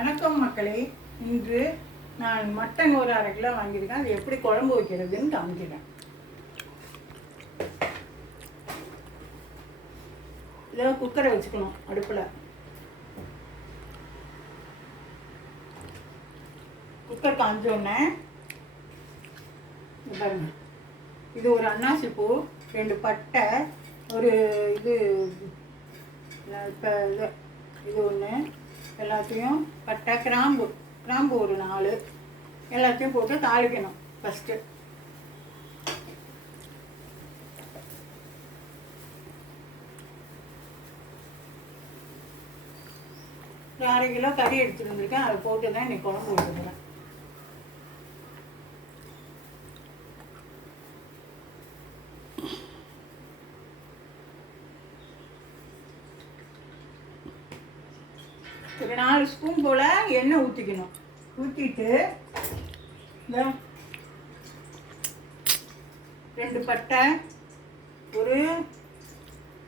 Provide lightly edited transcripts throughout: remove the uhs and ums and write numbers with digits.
வணக்கம் மக்களே. இன்று நான் மட்டன் ஒரு 1/2 கிலோ வாங்கியிருக்கேன். அது எப்படி குழம்பு வைக்கிறதுன்னு காமிக்கிறேன். இதை குக்கரை வச்சுக்கணும் அடுப்பில். குக்கர் காஞ்சோடனே பாருங்க, இது ஒரு அன்னாசி பூ, 2 பட்டை, ஒரு இது இப்போ இது ஒன்று, எல்லாத்தையும் பட்டை, கிராம்பு ஒரு 4, எல்லாத்தையும் போட்டு தாளிக்கணும். ஃபஸ்ட்டு ஒரு 1/2 கிலோ கறி எடுத்துட்டு வந்திருக்கேன். அதை போட்டு தான் இன்னைக்கு குழம்பு வைக்கிறேன். ஒரு 4 ஸ்பூன் போல் எண்ணெய் ஊற்றிக்கணும். ஊற்றிட்டு இந்த 2 பட்டை, ஒரு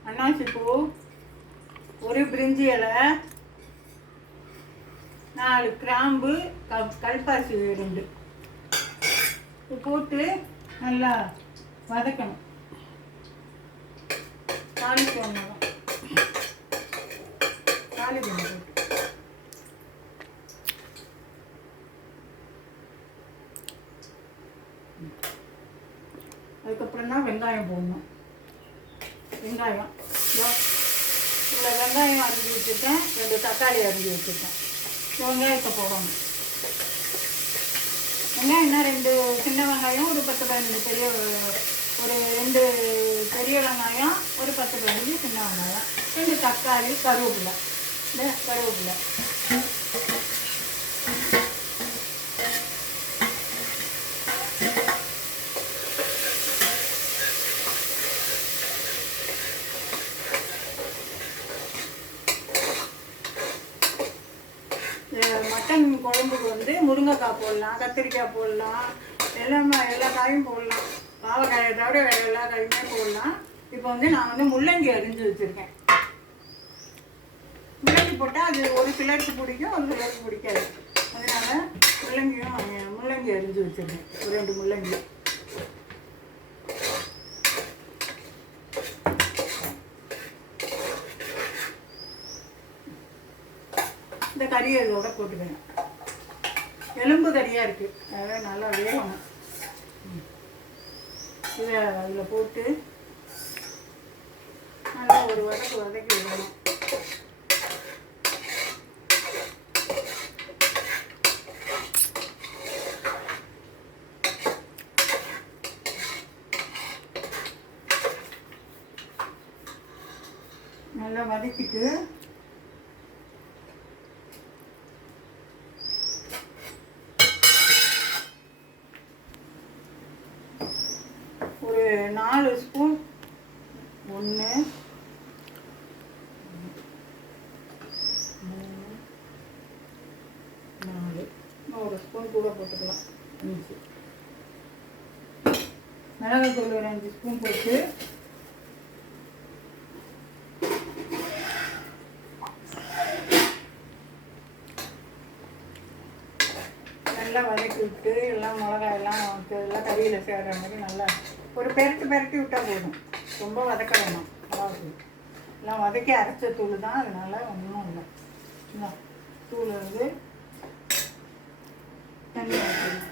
அன்னாசி பூ, ஒரு பிரிஞ்சி இலை, 4 கிராம்பு, கல்பாசி 2 போட்டு நல்லா வதக்கணும். தாளிக்கணும். அதுக்கப்புறம் தான் வெங்காயம் போடணும். வெங்காயம் இவ்வளோ வெங்காயம் அரிஞ்சு வச்சுருக்கேன். 2 தக்காளி அரிஞ்சு வச்சுருக்கேன். வெங்காயத்தை போடணும். வெங்காயம்னா 2 சின்ன வெங்காயம், ஒரு 10-15 பெரிய, ஒரு 2 பெரிய வெங்காயம், ஒரு 10-15 சின்ன வெங்காயம், 2 தக்காளி, கருவேப்பிலை. கருவேப்பிலை மட்டன் குழம்புக்கு வந்து முருங்கைக்காய் போடலாம், கத்திரிக்காய் போடலாம், எல்லா காயும் போடலாம். பாவக்காயை தவிர வேறு எல்லா காயுமே போடலாம். இப்போ வந்து நான் வந்து முள்ளங்கி அரிஞ்சு வச்சுருக்கேன். முள்ளங்கி போட்டால் அது ஒரு சிலருக்கு பிடிக்கும், ஒரு சிலருக்கு பிடிக்காது. அதனால் முள்ளங்கி அரிஞ்சு வச்சுருக்கேன். ஒரு 2 முள்ளங்கி. இந்த கறியை இதோட போட்டுக்கணும். எலும்பு கறியாக இருக்குது, அதனால் நல்லா வேகணும். இதை அதில் போட்டு நல்லா ஒரு வதக்கி விடணும். நல்லா வதக்கிட்டு ஒரு 4 ஸ்பூன், 1 3 4 1 ஸ்பூன் கூட போட்டுக்கலாம். 5 மிளகாய்த்தூள் ஒரு 5 ஸ்பூன் போட்டு நல்லா வதக்கி விட்டு, எல்லாம் மிளகாயெல்லாம் எல்லாம் கறியில் சேர்கிற மாதிரி நல்லா ஒரு பெரட்டி விட்டால் போதும். ரொம்ப வதக்க வேணும். மிளகாத்தூள் எல்லாம் வதக்கி அரைச்ச தூள் தான், அதனால் ஒன்றும் இல்லை. தூள் வந்து தண்ணி ஊற்றணும்.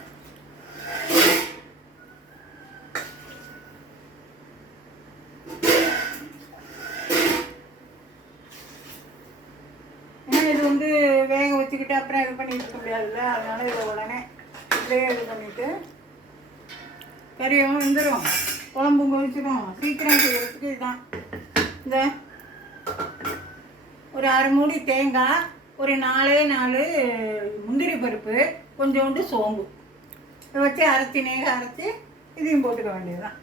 இது வந்து வேக வச்சுக்கிட்டு அப்புறம் இது பண்ணிட்டு இருக்க முடியாதுல்ல, அதனால இதை உடனே இப்படியே இது பண்ணிவிட்டு கறியும் வெந்துடும், குழம்பும் கொதிச்சிடும். சீக்கிரம் செய்யறதுக்கு இதுதான். இந்த ஒரு 1/2 மூடி தேங்காய், ஒரு 4 முந்திரி பருப்பு, கொஞ்சோண்டு சோம்பு, இதை வச்சு அரைச்சி இதையும் போட்டுக்க வேண்டியதுதான்.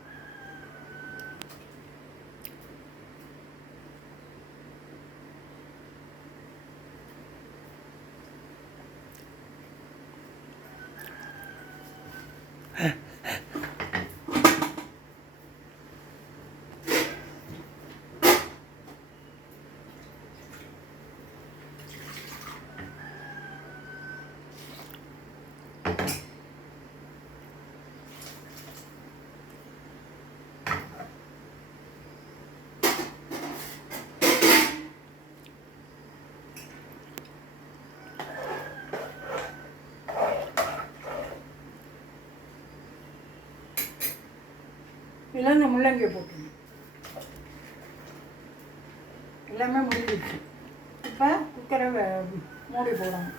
இதில் இந்த முள்ளங்கியை போட்டுருணும். எல்லாமே முடிஞ்சிடுச்சு. இப்போ குக்கரை மூடி போடணும்.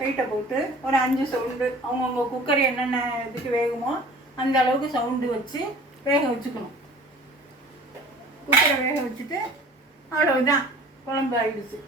வெயிட்டை போட்டு ஒரு 5 சவுண்டு அவங்கவுங்க குக்கர் என்னென்ன இதுக்கு வேகுமோ அந்த அளவுக்கு சவுண்டு வச்சு வேக வச்சுக்கணும். குக்கரை வேக வச்சுட்டு அவ்வளவுதான், குழம்பு ஆயிடுச்சு.